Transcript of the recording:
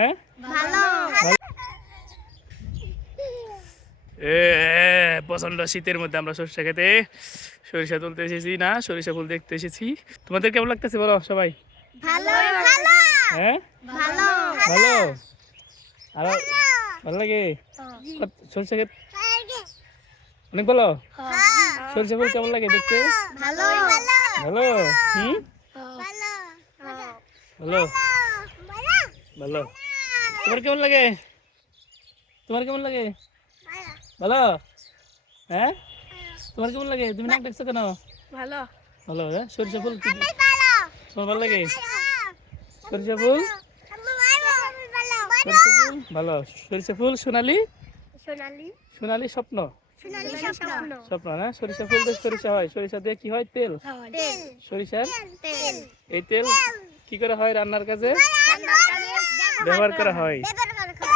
হ্যাঁ ভালো প্রচন্ড শীতের মধ্যে আমরা সরিষা খেতে সরিষা তুলতে এসেছি না সরিষা ফুল দেখতে এসেছি। তোমাদের কেমন লাগতেছে বলো সবাই? ভালো ভালো হ্যাঁ ভালো ভালো আরো ভালো লাগে সরিষা ক্ষেত অনেক ভালো। সরিষা ফুল কেমন লাগে দেখতে? ভালো ভালো হুম ভালো ভালো ভালো। তোমার কেমন লাগে? তোমার কেমন লাগে? ভালো হ্যাঁ তোমার কেমন লাগে? তুমি নাক ডাকছো কেন? ভালো ভালো হ্যাঁ সরিষা ফুল তোমার ভালো লাগে? সরিষা ফুল সরিষা ফুল ভালো। সরিষা ফুল সোনালি সোনালি সোনালি স্বপ্ন সোনালি স্বপ্ন স্বপ্ন না। সরিষা ফুল দিয়ে সরিষা হয়, সরিষা দিয়ে কি হয়? তেল। তেল সরিষার তেল এই তেল কি করা হয়? রান্নার কাজে ব্যবহার করা হয়। ব্যবহার করা